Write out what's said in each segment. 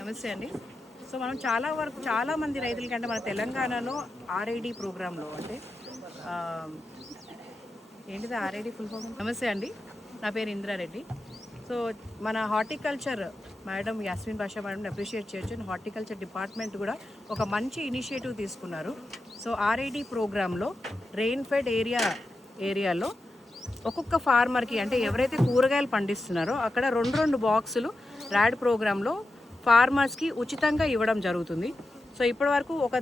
నమస్తే అండి. సో మనం చాలా మంది రైతుల కంటే మన తెలంగాణలో ఆర్ఐడి ప్రోగ్రాంలో అంటే ఏంటిది ఆర్ఐడి ఫుల్ ఫామ్? నమస్తే అండి, నా పేరు ఇంద్రారెడ్డి. సో మన హార్టికల్చర్ మేడం యాస్మిన్ బాషా మేడంని అప్రిషియేట్ చేయొచ్చు. అండ్ హార్టికల్చర్ డిపార్ట్మెంట్ కూడా ఒక మంచి ఇనిషియేటివ్ తీసుకున్నారు. సో ఆర్ఐడి ప్రోగ్రాంలో రెయిన్ ఫెడ్ ఏరియాలో ఒక్కొక్క ఫార్మర్కి అంటే ఎవరైతే కూరగాయలు పండిస్తున్నారో అక్కడ రెండు బాక్సులు ర్యాడ్ ప్రోగ్రాంలో ఫార్మర్స్కి ఉచితంగా ఇవ్వడం జరుగుతుంది. సో ఇప్పటి వరకు ఒక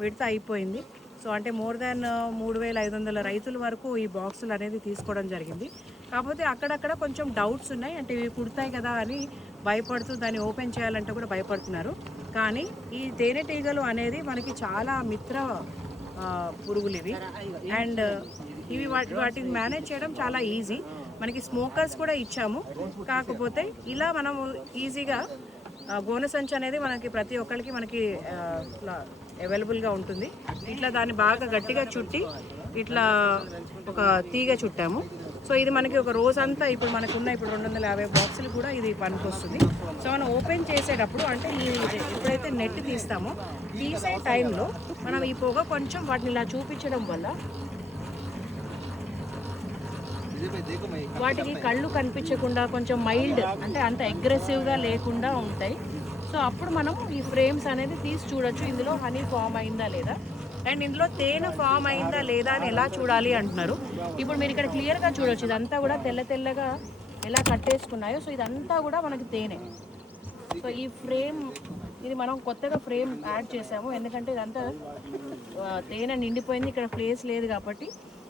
విడత అయిపోయింది. సో అంటే మోర్ దాన్ 3500 రైతుల వరకు ఈ బాక్సులు అనేది తీసుకోవడం జరిగింది. కాకపోతే అక్కడక్కడ కొంచెం డౌట్స్ ఉన్నాయి. అంటే ఇవి కుడతాయి కదా అని భయపడుతూ దాన్ని ఓపెన్ చేయాలంటే కూడా భయపడుతున్నారు. కానీ ఈ తేనెటీగలు అనేది మనకి చాలా మిత్ర పురుగులు ఇవి. అండ్ ఇవి వాటిని మేనేజ్ చేయడం చాలా ఈజీ. మనకి స్మోకర్స్ కూడా ఇచ్చాము. కాకపోతే ఇలా మనము ఈజీగా గోనె సంచి అనేది మనకి ప్రతి ఒక్కరికి మనకి అవైలబుల్గా ఉంటుంది. ఇట్లా దాన్ని బాగా గట్టిగా చుట్టి ఇట్లా ఒక తీగ చుట్టాము. సో ఇది మనకి ఒక రోజంతా ఇప్పుడు 250 బాక్సులు కూడా ఇది పనికొస్తుంది. సో మనం ఓపెన్ చేసేటప్పుడు అంటే ఎప్పుడైతే నెట్ తీస్తామో తీసే టైంలో మనం ఈ పొగ కొంచెం వాటిని ఇలా చూపించడం వల్ల వాటికి కళ్ళు కనిపించకుండా కొంచెం మైల్డ్ అంటే అంత అగ్రెసివ్గా లేకుండా ఉంటాయి. సో అప్పుడు మనం ఈ ఫ్రేమ్స్ అనేది తీసి చూడొచ్చు ఇందులో హనీ ఫామ్ అయిందా లేదా, అండ్ ఇందులో తేనె ఫామ్ అయిందా లేదా అని ఎలా చూడాలి అంటున్నారు. ఇప్పుడు మీరు ఇక్కడ క్లియర్గా చూడొచ్చు ఇదంతా కూడా తెల్లగా ఎలా కట్టేసుకున్నాయో. సో ఇదంతా కూడా మనకి తేనె. సో ఈ ఫ్రేమ్ ఇది మనం కొత్తగా ఫ్రేమ్ యాడ్ చేసాము, ఎందుకంటే ఇదంతా తేనె నిండిపోయింది, ఇక్కడ ప్లేస్ లేదు కాబట్టి.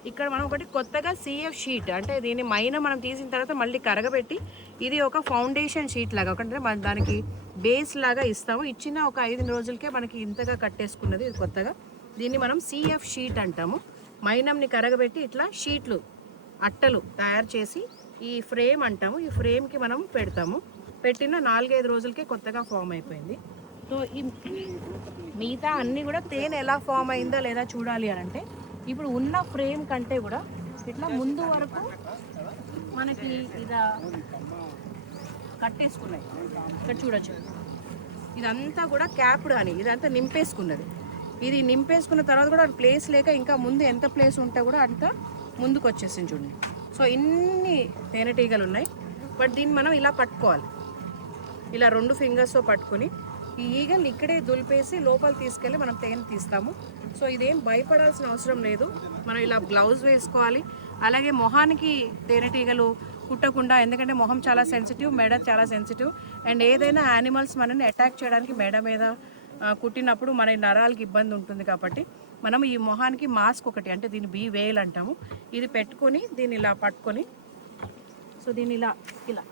ఇక్కడ మనం ఒకటి కొత్తగా CF షీట్ అంటే దీన్ని మనం తీసిన తర్వాత మళ్ళీ కరగబెట్టి ఇది ఒక ఫౌండేషన్ షీట్ లాగా అంటే మన దానికి బేస్ లాగా ఇస్తాము. ఇచ్చిన ఒక 5 రోజులకే మనకి ఇంతగా కట్టేసుకున్నది ఇది కొత్తగా. దీన్ని మనం CF షీట్ అంటాము. మైనంని కరగబెట్టి ఇట్లా షీట్లు అట్టలు తయారు చేసి ఈ ఫ్రేమ్ అంటాము. ఈ ఫ్రేమ్కి మనం పెడతాము. పెట్టిన 4-5 రోజులకే కొత్తగా ఫామ్ అయిపోయింది. సో ఈ మిగతా అన్నీ కూడా తేనె ఎలా ఫామ్ అయిందో లేదా చూడాలి అని అంటే ఇప్పుడు ఉన్న ఫ్రేమ్ కంటే కూడా ఇట్లా ముందు వరకు మనకి ఇలా కట్టేసుకున్నాయి. ఇక్కడ చూడొచ్చు ఇదంతా కూడా క్యాప్డ్ అని ఇదంతా నింపేసుకున్నది. ఇది నింపేసుకున్న తర్వాత కూడా ప్లేస్ లేక ఇంకా ముందు ఎంత ప్లేస్ ఉంటే కూడా అంత ముందుకు వచ్చేసింది చూడండి. సో ఇన్ని తేనెటీగలు ఉన్నాయి. బట్ దీన్ని మనం ఇలా పట్టుకోవాలి, ఇలా 2 ఫింగర్స్తో పట్టుకొని ఈ ఈగలు ఇక్కడే దులిపేసి లోపల తీసుకెళ్ళి మనం తేనె తీస్తాము. సో ఇదేం భయపడాల్సిన అవసరం లేదు. మనం ఇలా గ్లౌజ్ వేసుకోవాలి. అలాగే మొహానికి తేనెటీగలు కుట్టకుండా, ఎందుకంటే మొహం చాలా సెన్సిటివ్, మెడ చాలా సెన్సిటివ్. అండ్ ఏదైనా యానిమల్స్ మనల్ని అటాక్ చేయడానికి మెడ మీద కుట్టినప్పుడు మన నరాలకి ఇబ్బంది ఉంటుంది. కాబట్టి మనం ఈ మొహానికి మాస్క్ ఒకటి అంటే దీన్ని వేల్ అంటాము, ఇది పెట్టుకొని దీన్ని ఇలా పట్టుకొని సో దీన్ని ఇలా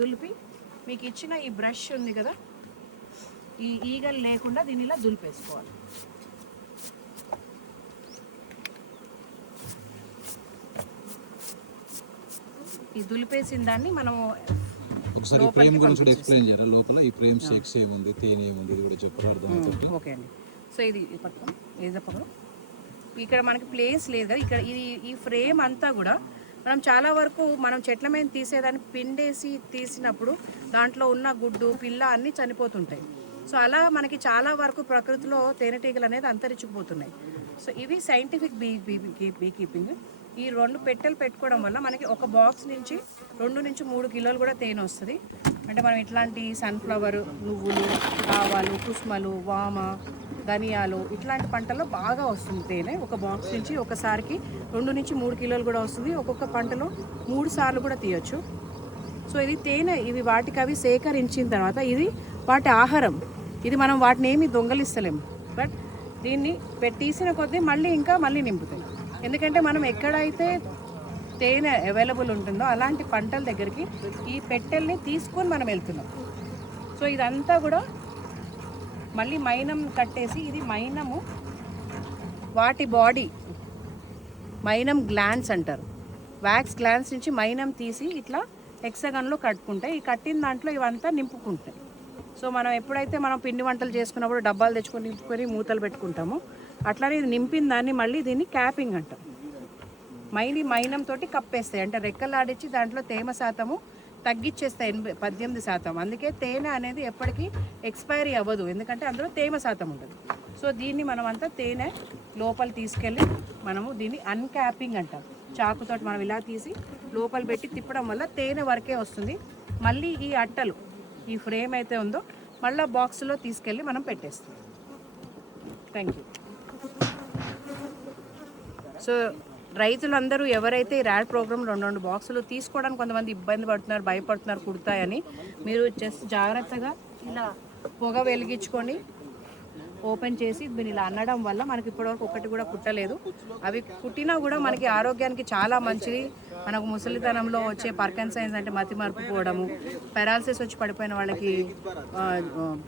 దులిపి మీకు ఇచ్చిన ఈ బ్రష్ ఉంది కదా ఈ ఈగలు లేకుండా దీన్ని ఇలా దులిపేసుకోవాలి. ఈ దులిపేసిన దాన్ని మనము ఒకసారి ఫ్రేమ్ గురించి ఎక్స్ప్లెయిన్ చేయరా, లోపల ఈ ఫ్రేమ్ షేక్స్ ఏముంది, తేనె ఏముంది ఇది కూడా చెప్పరా అర్థమవుతుంది. ఓకే అండి. సో ఇది పట్టుకోండి, ఏది చెప్పగలం. ఇక్కడ మనకి ప్లేస్ లేదు కదా, ఇక్కడ ఈ ఫ్రేమ్ అంతా కూడా మనం చాలా వరకు మనం చెట్ల మీద తీసేదాన్ని పిండేసి తీసినప్పుడు దాంట్లో ఉన్న గుడ్డు పిల్ల అన్నీ చనిపోతుంటాయి. సో అలా మనకి చాలా వరకు ప్రకృతిలో తేనెటీగలు అనేది అంతరించుకుపోతున్నాయి. సో ఇవి సైంటిఫిక్ బీ కీపింగ్. ఈ 2 పెట్టెలు పెట్టుకోవడం వల్ల మనకి ఒక బాక్స్ నుంచి 2 నుంచి 3 కిలోలు కూడా తేనె వస్తుంది. అంటే మనం ఇట్లాంటి సన్ఫ్లవర్, నువ్వులు, ఆవాలు, కుస్మలు, వామ, ధనియాలు ఇట్లాంటి పంటల్లో బాగా వస్తుంది తేనె. ఒక బాక్స్ నుంచి ఒకసారికి 2 నుంచి 3 కిలోలు కూడా వస్తుంది. ఒక్కొక్క పంటలో 3 సార్లు కూడా తీయచ్చు. సో ఇది తేనె ఇవి వాటికి అవి సేకరించిన తర్వాత ఇది వాటి ఆహారం. ఇది మనం వాటిని ఏమి దొంగలిస్తలేము. బట్ దీన్ని తీసిన కొద్దీ మళ్ళీ నింపుతాయి. ఎందుకంటే మనం ఎక్కడైతే తేనె అవైలబుల్ ఉంటుందో అలాంటి పంటల దగ్గరికి ఈ పెట్టెల్ని తీసుకొని మనం వెళ్తున్నాం. సో ఇదంతా కూడా మళ్ళీ మైనం కట్టేసి ఇది మైనము వాటి బాడీ మైనం గ్లాండ్స్ అంటారు. వ్యాక్స్ గ్లాండ్స్ నుంచి మైనం తీసి ఇట్లా హెక్సగన్లో కట్టుకుంటాయి. ఈ కట్టిన దాంట్లో ఇవంతా నింపుకుంటాయి. సో మనం ఎప్పుడైతే మనం పిండి వంటలు చేసుకున్నప్పుడు డబ్బాలు తెచ్చుకొని నింపుకొని మూతలు పెట్టుకుంటామో అట్లానే ఇది నింపిన దాన్ని మళ్ళీ దీన్ని క్యాపింగ్ అంటాం. మైనంతో కప్పేస్తాయి. అంటే రెక్కలాడించి దాంట్లో తేమ శాతము తగ్గించేస్తాయి 18%. అందుకే తేనె అనేది ఎప్పటికీ ఎక్స్పైరీ అవ్వదు, ఎందుకంటే అందులో తేమ శాతం ఉంటుంది. సో దీన్ని మనం అంతా తేనె లోపల తీసుకెళ్ళి మనము దీన్ని అన్క్యాపింగ్ అంటాం. చాకుతో మనం ఇలా తీసి లోపల పెట్టి తిప్పడం వల్ల తేనె వరకే వస్తుంది. మళ్ళీ ఈ అట్టలు, ఈ ఫ్రేమ్ అయితే ఉందో మళ్ళీ బాక్స్లో తీసుకెళ్ళి మనం పెట్టేస్తాం. Thank you. సో రైతులందరూ ఎవరైతే ఈ ర్యాడ్ ప్రోగ్రామ్ 2 బాక్సులు తీసుకోవడానికి కొంతమంది ఇబ్బంది పడుతున్నారు, భయపడుతున్నారు కుడతాయని, మీరు జస్ట్ జాగ్రత్తగా ఇలా పొగ వెలిగించుకొని ఓపెన్ చేసి దీన్ని ఇలా అనడం వల్ల మనకి ఇప్పటివరకు ఒకటి కూడా కుట్టలేదు. అవి కుట్టినా కూడా మనకి ఆరోగ్యానికి చాలా మంచిది. మనకు ముసలితనంలో వచ్చే పార్కిన్సన్స్ అంటే మతి మరపుపోవడము, పెరాలసిస్ వచ్చి పడిపోయిన వాళ్ళకి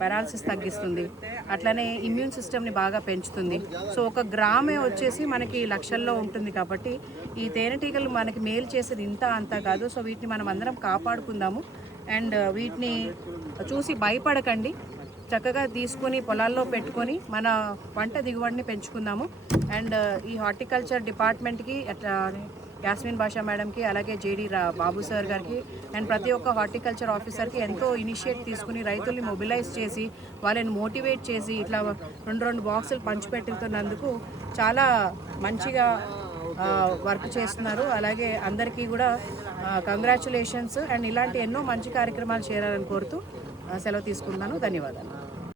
పెరాలసిస్ తగ్గిస్తుంది. అట్లనే ఇమ్యూన్ సిస్టమ్ని బాగా పెంచుతుంది. సో 1 గ్రామే వచ్చేసి మనకి లక్షల్లో ఉంటుంది. కాబట్టి ఈ తేనెటీగలు మనకి మేలు చేసేది ఇంత అంతా కాదు. సో వీటిని మనం అందరం కాపాడుకుందాము. అండ్ వీటిని చూసి భయపడకండి, చక్కగా తీసుకొని పొలాల్లో పెట్టుకొని మన పంట దిగుబడిని పెంచుకుందాము. అండ్ ఈ హార్టికల్చర్ డిపార్ట్మెంట్కి యాస్మిన్ బాషా మేడంకి, అలాగే జేడి బాబు సార్ గారికి అండ్ ప్రతి ఒక్క హార్టికల్చర్ ఆఫీసర్కి ఎంతో ఇనిషియేట్ తీసుకుని రైతుల్ని మొబిలైజ్ చేసి వాళ్ళని మోటివేట్ చేసి ఇట్లా 2 బాక్సులు పంచిపెట్టుతున్నందుకు చాలా మంచిగా వర్క్ చేస్తున్నారు. అలాగే అందరికీ కూడా కంగ్రాచులేషన్స్. అండ్ ఇలాంటి ఎన్నో మంచి కార్యక్రమాలు చేయాలని కోరుతూ సెలవు తీసుకుంటున్నాను. ధన్యవాదాలు.